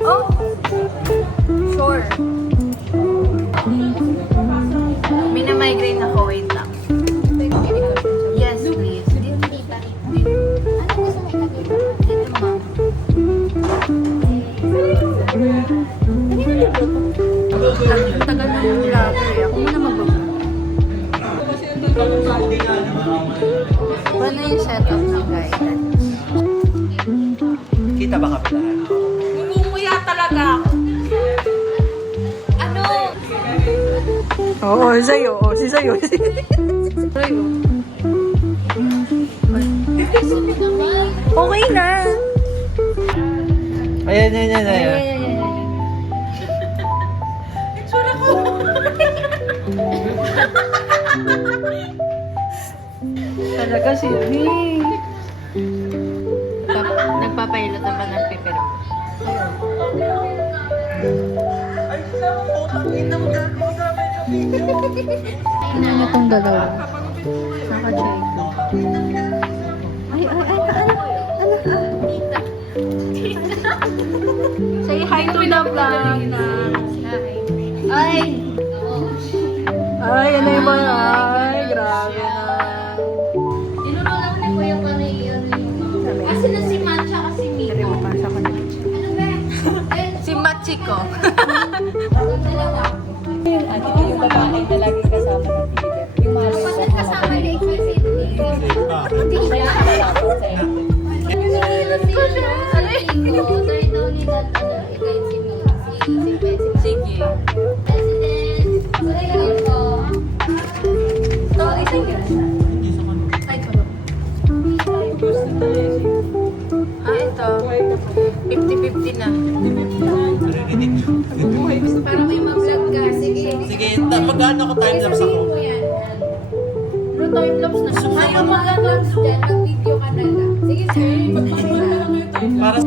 Oh! Sure. Minamigrate ako. Wait lang. Yes, please. Dito, ma'am. Tagal na yung vlogger eh. Ako muna magbaba. Paano yung setup ng guidance? Kita ba kapilaan? Ngumuya talaga ako. Ano? Oo, sa'yo. Oo, si sa'yo. Sa'yo. Okay na. Ayan. Itsura ko. Talaga si Bing. Nagpapahilot na ba ng pepper? Ano itong dalawa? Naka-check. Ay, anak ah. Say hi to the vlog. Ay! Ay, ano yung mga ay, grabe na. Tinuro lang ni Kuya para i-ano yung... Kasi na si Matcha kasi Miko. Pero mapasa ko na. Ano ba? Si Machiko. Dalawa. Yung babae na laging kasama ng Peter. Yung mahal ko. Kapag kasama ni Ikusi, hindi siya. Sige. Ito. 50-50 na. Para may ma-vlog ka. Sige. Sige, magkano ako time-lapse ako? Sabihin mo yan. Pero time-lapse na. Ayaw mag-lapse dyan. Mag-video ka na lang. Sige, sir. Para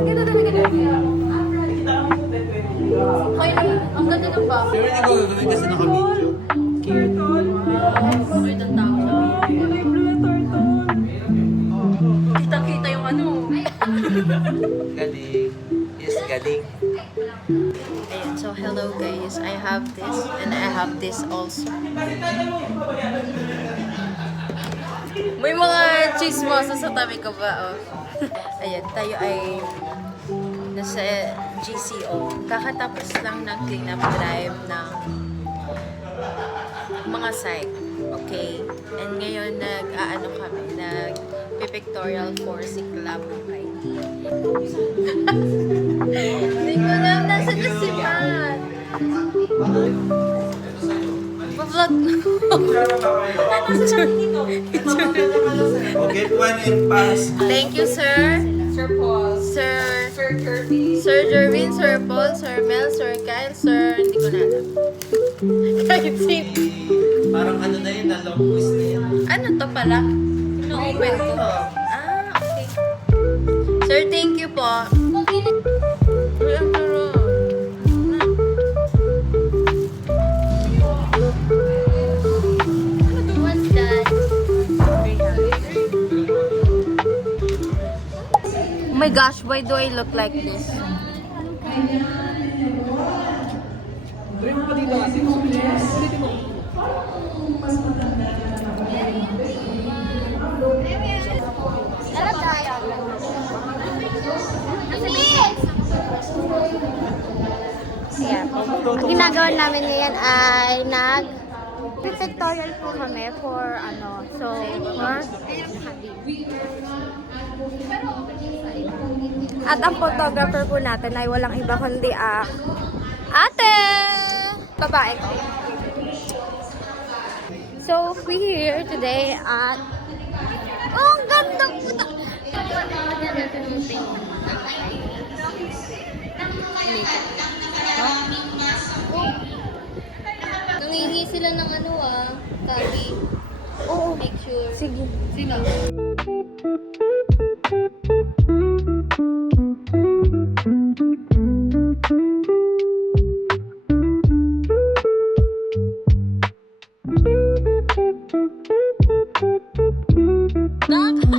Ganda talaga na. Ay, ang ganda ng ba? pero hindi ko gagawin kasi naka-video. Okay ng tao sa Kita-kita yung ano. Galing. Yes, galing. Ayan, so hello guys. I have this and I have this also. May mga chismosa sa tabi ko ba, oh. Ayan, tayo ay nasa GCO. Kakatapos lang ng cleanup drive ng mga site. Okay? And ngayon, nag-aano kami, nag-pictorial for si Club ID. Hindi ko alam, nasa na si Matt. Pa-vlog. Okay, one and pass. Thank you, sir. Sir Paul. Sir Kirby. Sir Jervin, Sir Paul, Sir Mel, Sir Kyle, Sir... Hindi ko na alam. Kahit si... Parang ano na yun, long quiz na yun. Ano to pala? Ino-open ko. Ah, okay. Sir, thank you po. Uy, ang sarap. What's that? Oh my gosh, why do I look like this? Ano tayo? Bilis! Yeah. Ang ginagawa namin ngayon ay pictorial po kami for at ang photographer po natin ay walang iba kundi ate! Babae ko. So, we here today at oh, ang ganda puta! Nangingi sila ng copy. Oo. Make sure. Sige. Sila. Nak! Ang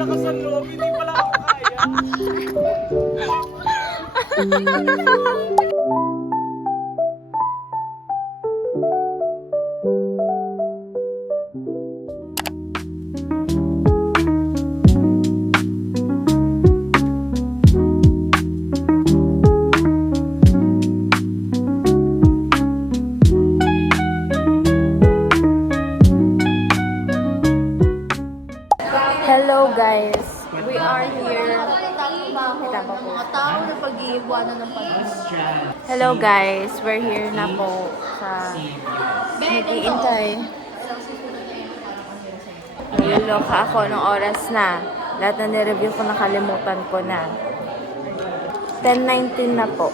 lakas ng loob, hindi pala ako kaya. Hello guys, we are here. Mga tao na pag-iiwanan ng pag-is. Hello guys, we're here na po sa nag-iintay. Naloloka ako ng oras na. Lahat na nireview ko nakalimutan ko na. 10:19 na po.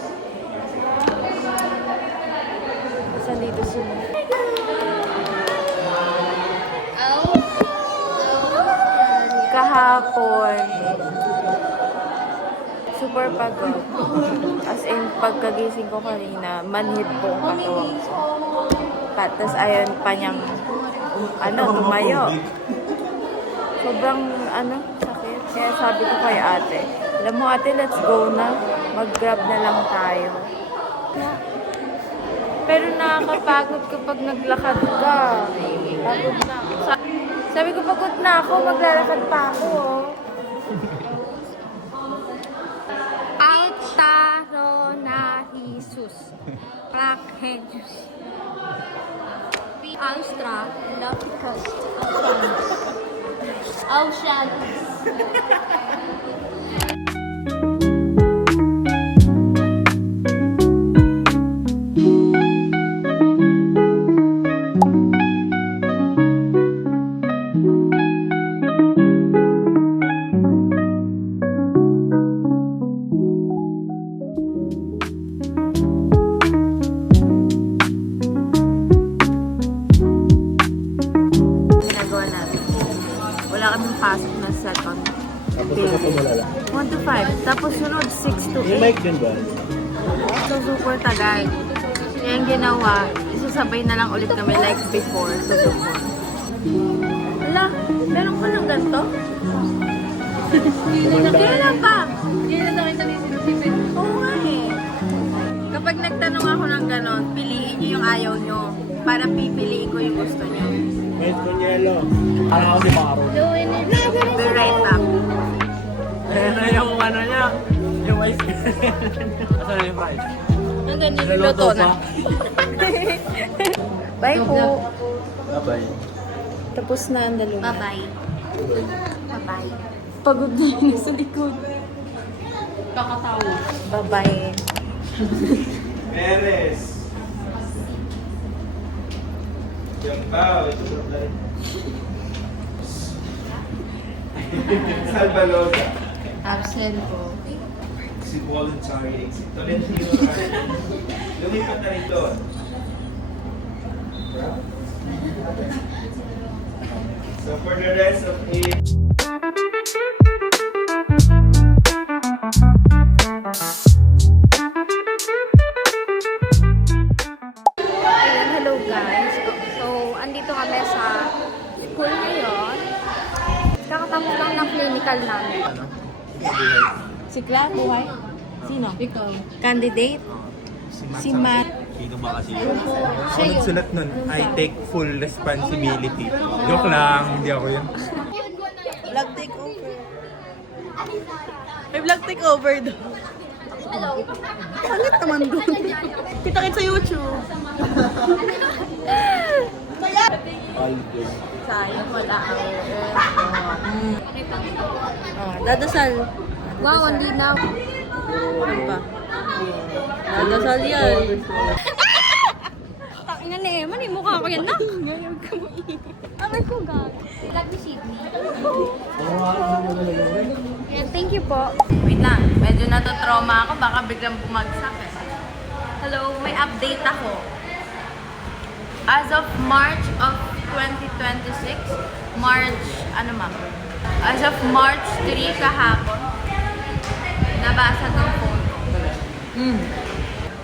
Saan dito sunod? Kahapon, super pagod. As in, pagkagising ko kanina, manhid po ang katuwang ko. Tapos ayun pa niyang, tumayo. Sobrang, sakit. Kaya sabi ko kay ate, alam mo ate, let's go na. Mag-grab na lang tayo. Pero nakakapagod kapag naglakad ka. Pagod na ako. Sabi ko, pagod na ako, maglalakad pa ako. Altaro na Jesus. Prakhenjus. Austra, love coast. Ocean. Ginagawa natin. Wala kaming pasok na second period. 1 to 5. Tapos sunod, 6 to 8. din ba? So, super tagal. Kaya yung ginawa, isasabay na lang ulit kami like before, 2 to 4. Wala, meron ka ng ganito? Kailan pa? Hindi na nakita ni Sinusipin. Oo nga eh. Kapag nagtanong ako ng ganon, piliin niyo yung ayaw niyo para pipiliin ko yung gusto niyo. Wait, Kunyelo. Parang ako si Paro. Be right back. Ayan na yung niya. Yung ice cream. Asan yung fries? Hanggang niluluto na. Bye po. Bye-bye. Tapos na ang dalawa. Bye-bye. Bye-bye. Pagod na yun sa likod. Kakatawa. Bye-bye. Perez. Yung bao, ito na rin. Salvalosa. Absent po. Si voluntary exit. Tolentino. Lumipat na rin doon. So for the rest of it, Ayan, hello guys. So, andito kami sa school ngayon. Kakatapos lang ng clinical namin. Si Cla, buhay? Sino? Ikaw. Candidate? Si Matt. Sino ba kasi Siya Ako yun. nagsulat nun, I take full responsibility. Joke lang, hindi ako yun. Vlog takeover. May vlog takeover doon. Hello. Pangit naman doon. Kita-kit sa YouTube. Sayang wala ang dadasal. Wow, ang linaw. Ano pa? Dadasal yan. Ano yung mukha ko yan, nak? Aray ko, gag. Got me Sydney. Yeah, thank you po. Wait lang, medyo natotrauma ako. Baka biglang bumagsak eh. Hello, may update ako. As of March of 2026, ano ma'am? As of March 3 kahapon, nabasag ang phone ko.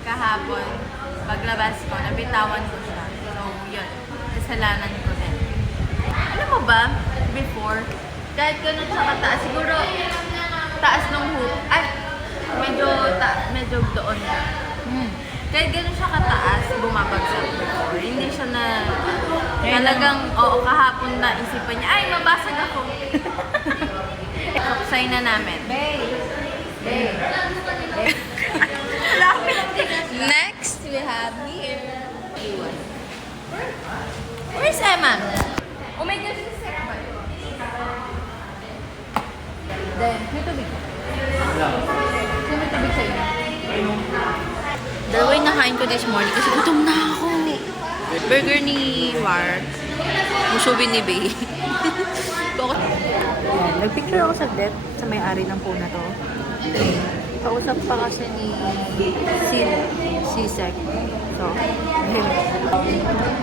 Kahapon, paglabas ko, nabitawan ko siya. So, yun. Kasalanan ko din. Alam mo ba, before, kahit ganun siya kataas, siguro, taas ng hoop. Ay, medyo doon na. Kahit ganun siya kataas, bumabagsak before. Hindi siya na, talagang, oo, kahapon na isipan niya, ay, mabasag ako. Kapsay na namin. Next, we have here. Where's Emma? Oh my gosh, she's sick ba? Then, may tubig. Sino may tubig sa inyo? Dalawa yung nakain ko this morning kasi gutom na ako. Burger ni War. Musubi ni Bay. Ayan, nagpicture ako saglit sa may-ari ng phone na to. Kausap pa kasi ni Sisek. So, him.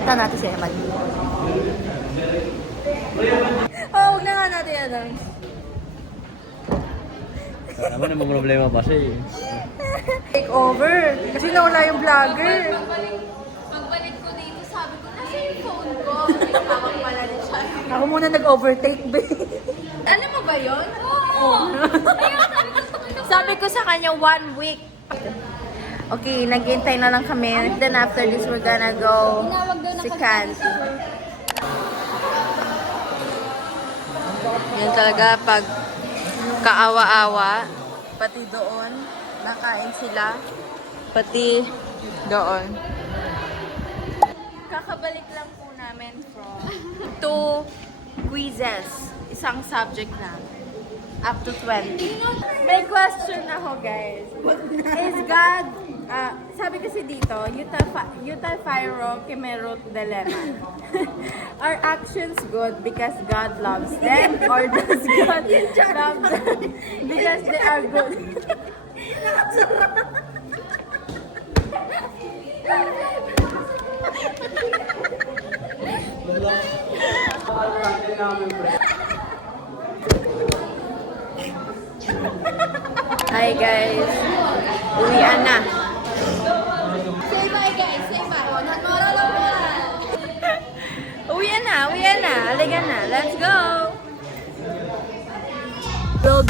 Ito natin si Eman. Oh, huwag na nga natin yan. Naman naman problema pa siya eh. Take over. Kasi nawala yung vlogger. Pagbalik ko dito, sabi ko, nasa yung phone ko? Tinawag pala rin siya. Ako muna nag-overtake, babe. Alam mo ba yun? Oo! Sabi ko sa kanya 1 week. Okay, naghintay na lang kami. Then after this, we're gonna go si Candy. Yan talaga pag kaawa-awa, pati doon, nakain sila, pati doon. Kakabalik lang po namin from 2 quizzes, isang subject na, up to 20. May question ako, guys. Is God, sabi kasi dito, Euthyphro Kemerut Dilemma. Are actions good because God loves them? Or does God love them because they are good? Hi guys, uwian na. Say bye guys, say bye. Uwian na, halika na. Let's go! Vlog.